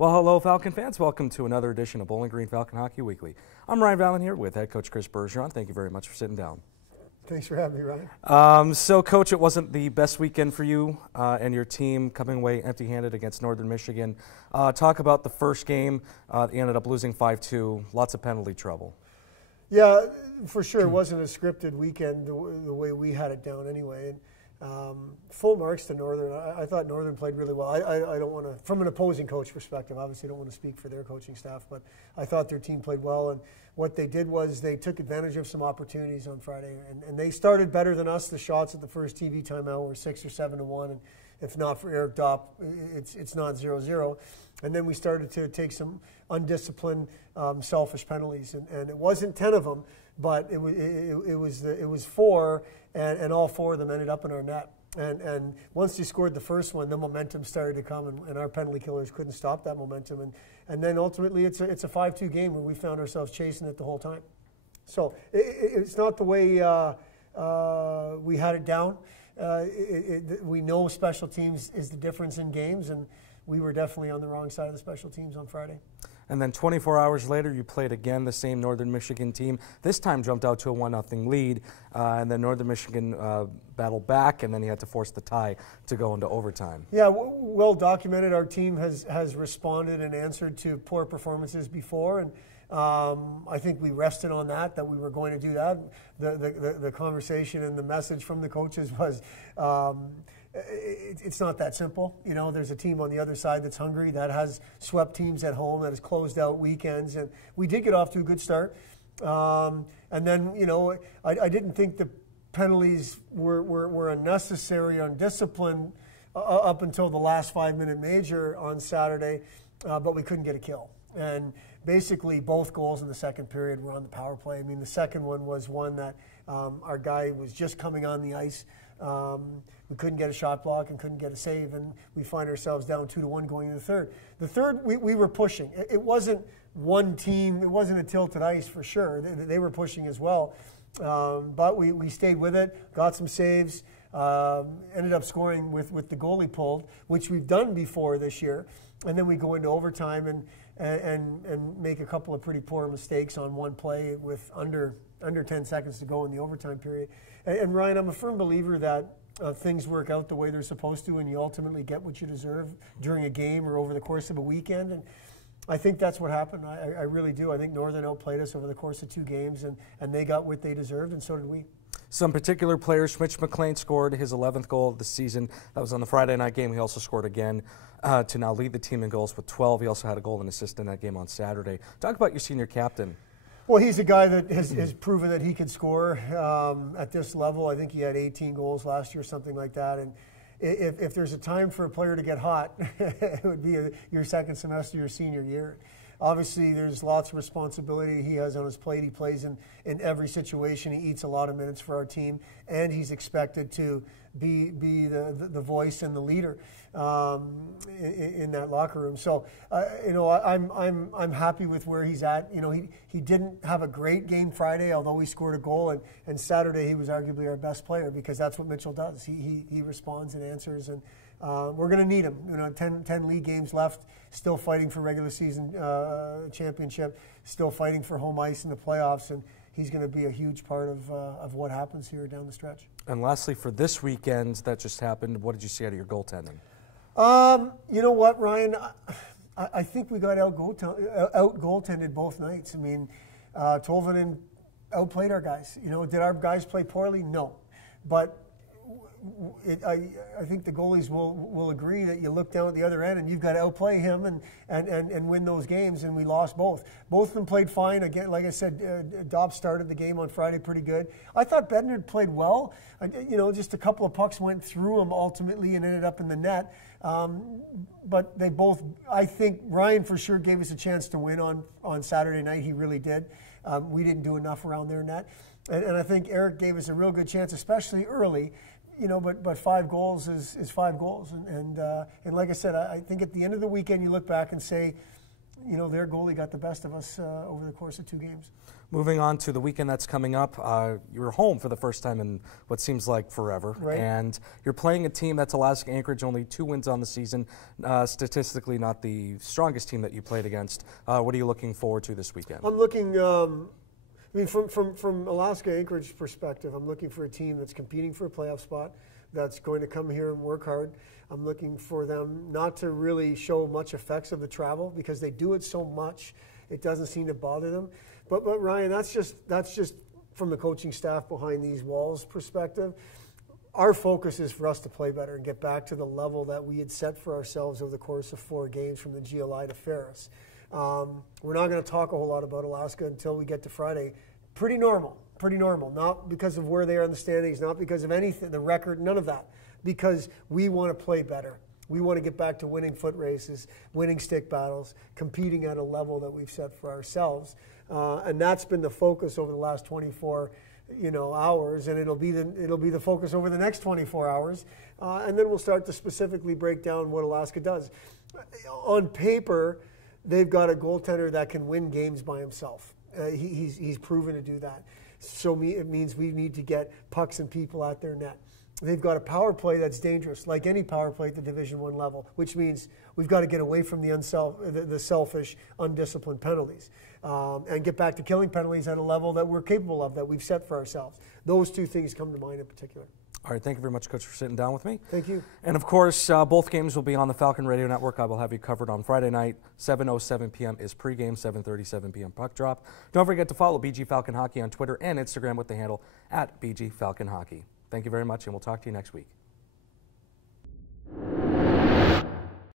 Well, hello, Falcon fans. Welcome to another edition of Bowling Green Falcon Hockey Weekly. I'm Ryan Vallon here with head coach Chris Bergeron. Thank you very much for sitting down. Thanks for having me, Ryan. So, Coach, it wasn't the best weekend for you and your team coming away empty-handed against Northern Michigan. Talk about the first game. You ended up losing 5-2. Lots of penalty trouble. Yeah, for sure. It wasn't a scripted weekend the way we had it down anyway. Full marks to Northern. I thought Northern played really well. I don't want to, from an opposing coach perspective, obviously I don't want to speak for their coaching staff, but I thought their team played well. And what they did was they took advantage of some opportunities on Friday. And they started better than us. The shots at the first TV timeout were 6 or 7-1. And if not for Eric Dopp, it's not 0-0. And then we started to take some undisciplined, selfish penalties. And it wasn't 10 of them, but it was 4, and all 4 of them ended up in our net. And once they scored the first one, the momentum started to come, and our penalty killers couldn't stop that momentum. And then ultimately, it's a 5-2 game where we found ourselves chasing it the whole time. So it's not the way we had it down. We know special teams is the difference in games, and we were definitely on the wrong side of the special teams on Friday. And then 24 hours later, you played again the same Northern Michigan team. This time jumped out to a 1-0 lead, and then Northern Michigan battled back, and then he had to force the tie to go into overtime. Yeah, well documented. Our team has responded and answered to poor performances before, and I think we rested on that we were going to do that. The conversation and the message from the coaches was, it's not that simple. You know, there's a team on the other side that's hungry, that has swept teams at home, that has closed out weekends, and we did get off to a good start. And then, you know, I didn't think the penalties were unnecessary on discipline up until the last 5-minute major on Saturday, but we couldn't get a kill. And basically both goals in the second period were on the power play. I mean, the second one was one that our guy was just coming on the ice. We couldn't get a shot block and couldn't get a save, and we find ourselves down 2-1 going into the third. The third, we were pushing. It wasn't one team. It wasn't a tilted ice for sure. They were pushing as well. But we stayed with it, got some saves, ended up scoring with the goalie pulled, which we've done before this year. And then we go into overtime and make a couple of pretty poor mistakes on one play with under 10 seconds to go in the overtime period. And Ryan, I'm a firm believer that things work out the way they're supposed to, and you ultimately get what you deserve during a game or over the course of a weekend. And I think that's what happened. I really do. I think Northern outplayed us over the course of 2 games, and they got what they deserved, and so did we. Some particular players, Mitch McLean scored his 11th goal of the season. That was on the Friday night game. He also scored again to now lead the team in goals with 12. He also had a goal and assist in that game on Saturday. Talk about your senior captain. Well, he's a guy that has proven that he can score at this level. I think he had 18 goals last year, something like that. And if there's a time for a player to get hot, it would be your second semester, your senior year. Obviously, there's lots of responsibility he has on his plate. He plays in every situation. He eats a lot of minutes for our team, and he's expected to be the voice and the leader in that locker room. So, you know, I'm happy with where he's at. You know, he didn't have a great game Friday, although he scored a goal, and Saturday he was arguably our best player because that's what Mitchell does. He responds and answers, and we're going to need him. You know, 10 league games left, still fighting for regular season championship, still fighting for home ice in the playoffs, and he's going to be a huge part of what happens here down the stretch. And lastly, for this weekend that just happened, what did you see out of your goaltending? You know what, Ryan? I think we got out goaltended both nights. I mean, Tolvanen outplayed our guys. You know, did our guys play poorly? No, but I think the goalies will agree that you look down at the other end and you've got to outplay him and win those games, and we lost both. Both of them played fine. Again, like I said, Dobbs started the game on Friday pretty good. I thought Bednar played well. You know, just a couple of pucks went through him ultimately and ended up in the net. But they both, I think Ryan for sure gave us a chance to win on Saturday night. He really did. We didn't do enough around their net. And I think Eric gave us a real good chance, especially early. You know, but 5 goals is 5 goals, and like I said, I think at the end of the weekend you look back and say, their goalie got the best of us over the course of 2 games. Moving on to the weekend that's coming up, you're home for the first time in what seems like forever. Right. And you're playing a team that's Alaska Anchorage, only 2 wins on the season, statistically not the strongest team that you played against. What are you looking forward to this weekend? I'm looking, from Alaska Anchorage perspective, I'm looking for a team that's competing for a playoff spot, that's going to come here and work hard. I'm looking for them not to really show much effects of the travel because they do it so much, it doesn't seem to bother them. But Ryan, that's just from the coaching staff behind these walls perspective. Our focus is for us to play better and get back to the level that we had set for ourselves over the course of 4 games from the GLI to Ferris. We're not going to talk a whole lot about Alaska until we get to Friday. Pretty normal. Not because of where they are in the standings, not because of anything, the record, none of that. Because we want to play better. We want to get back to winning foot races, winning stick battles, competing at a level that we've set for ourselves. And that's been the focus over the last 24 hours, and it'll be the focus over the next 24 hours. And then we'll start to specifically break down what Alaska does. On paper, they've got a goaltender that can win games by himself. He's proven to do that. So it means we need to get pucks and people at their net. They've got a power play that's dangerous, like any power play at the Division I level, which means we've got to get away from the selfish, undisciplined penalties and get back to killing penalties at a level that we're capable of, that we've set for ourselves. Those 2 things come to mind in particular. All right, thank you very much, Coach, for sitting down with me. Thank you. And of course, both games will be on the Falcon Radio Network. I will have you covered on Friday night. 7:07 p.m. is pregame, 7:37 p.m. puck drop. Don't forget to follow BG Falcon Hockey on Twitter and Instagram with the handle @BG Falcon Hockey. Thank you very much, and we'll talk to you next week.